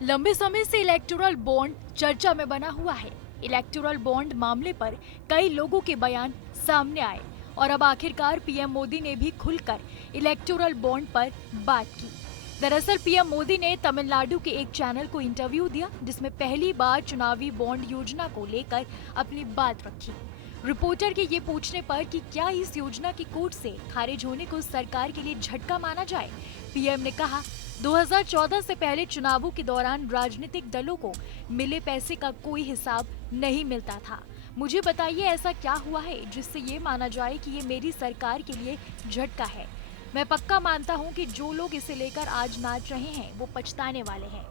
लंबे समय से इलेक्टोरल बॉन्ड चर्चा में बना हुआ है। इलेक्टोरल बॉन्ड मामले पर कई लोगों के बयान सामने आए और अब आखिरकार पीएम मोदी ने भी खुलकर इलेक्टोरल बॉन्ड पर बात की। दरअसल पीएम मोदी ने तमिलनाडु के एक चैनल को इंटरव्यू दिया, जिसमें पहली बार चुनावी बॉन्ड योजना को लेकर अपनी बात रखी। रिपोर्टर के ये पूछने पर कि क्या इस योजना की कोर्ट से खारिज होने को सरकार के लिए झटका माना जाए, पीएम ने कहा, 2014 से पहले चुनावों के दौरान राजनीतिक दलों को मिले पैसे का कोई हिसाब नहीं मिलता था। मुझे बताइए ऐसा क्या हुआ है जिससे ये माना जाए कि ये मेरी सरकार के लिए झटका है। मैं पक्का मानता हूँ कि जो लोग इसे लेकर आज नाच रहे हैं वो पछताने वाले हैं।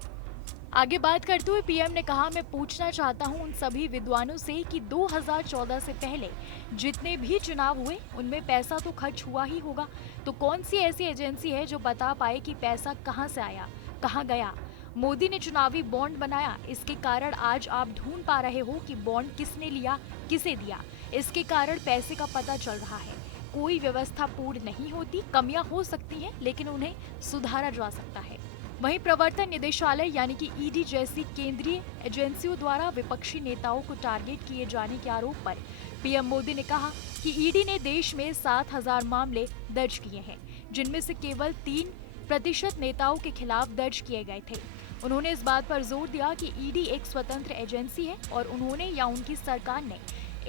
आगे बात करते हुए पीएम ने कहा, मैं पूछना चाहता हूं उन सभी विद्वानों से कि 2014 से पहले जितने भी चुनाव हुए उनमें पैसा तो खर्च हुआ ही होगा, तो कौन सी ऐसी एजेंसी है जो बता पाए कि पैसा कहां से आया, कहां गया। मोदी ने चुनावी बॉन्ड बनाया, इसके कारण आज आप ढूंढ पा रहे हो कि बॉन्ड किसने लिया, किसे दिया। इसके कारण पैसे का पता चल रहा है। कोई व्यवस्था पूर्ण नहीं होती, कमियां हो सकती हैं, लेकिन उन्हें सुधारा जा सकता है। वहीं प्रवर्तन निदेशालय यानी कि ईडी जैसी केंद्रीय एजेंसियों द्वारा विपक्षी नेताओं को टारगेट किए जाने के आरोप पर पीएम मोदी ने कहा कि ईडी ने देश में 7,000 मामले दर्ज किए हैं, जिनमें से केवल 3% नेताओं के खिलाफ दर्ज किए गए थे। उन्होंने इस बात पर जोर दिया कि ईडी एक स्वतंत्र एजेंसी है और उन्होंने या उनकी सरकार ने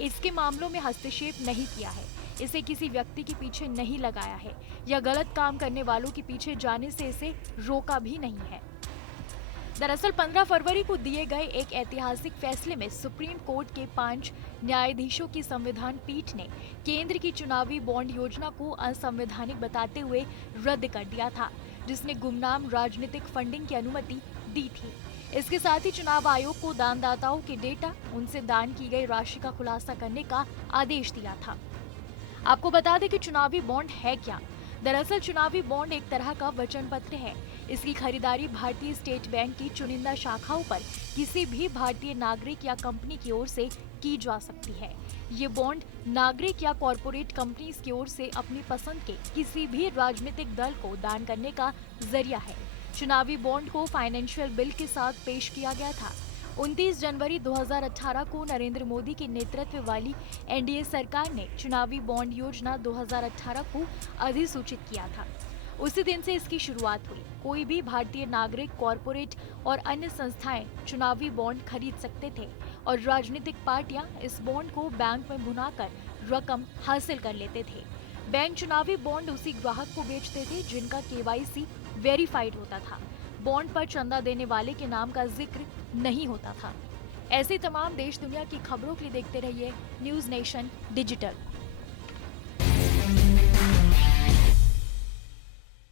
इसके मामलों में हस्तक्षेप नहीं किया है, इसे किसी व्यक्ति के पीछे नहीं लगाया है या गलत काम करने वालों के पीछे जाने से इसे रोका भी नहीं है। दरअसल 15 फरवरी को दिए गए एक ऐतिहासिक फैसले में सुप्रीम कोर्ट के 5 न्यायाधीशों की संविधान पीठ ने केंद्र की चुनावी बॉन्ड योजना को असंवैधानिक बताते हुए रद्द कर दिया था, जिसने गुमनाम राजनीतिक फंडिंग की अनुमति दी थी। इसके साथ ही चुनाव आयोग को दानदाताओं के डेटा, उनसे दान की गई राशि का खुलासा करने का आदेश दिया था। आपको बता दें कि चुनावी बॉन्ड है क्या। दरअसल चुनावी बॉन्ड एक तरह का वचन पत्र है। इसकी खरीदारी भारतीय स्टेट बैंक की चुनिंदा शाखाओं पर किसी भी भारतीय नागरिक या कंपनी की ओर से की जा सकती है। ये बॉन्ड नागरिक या कॉरपोरेट कंपनीज की ओर से अपनी पसंद के किसी भी राजनीतिक दल को दान करने का जरिया है। चुनावी बॉन्ड को फाइनेंशियल बिल के साथ पेश किया गया था। 29 जनवरी 2018 को नरेंद्र मोदी के नेतृत्व वाली एनडीए सरकार ने चुनावी बॉन्ड योजना 2018 को अधिसूचित किया था। उसी दिन से इसकी शुरुआत हुई। कोई भी भारतीय नागरिक, कॉरपोरेट और अन्य संस्थाएं चुनावी बॉन्ड खरीद सकते थे और राजनीतिक पार्टियां इस बॉन्ड को बैंक में भुनाकर रकम हासिल कर लेते थे। बैंक चुनावी बॉन्ड उसी ग्राहक को बेचते थे जिनका केवाईसी वेरीफाइड होता था। बॉन्ड पर चंदा देने वाले के नाम का जिक्र नहीं होता था। ऐसे तमाम देश दुनिया की खबरों के लिए देखते रहिए न्यूज़ नेशन डिजिटल।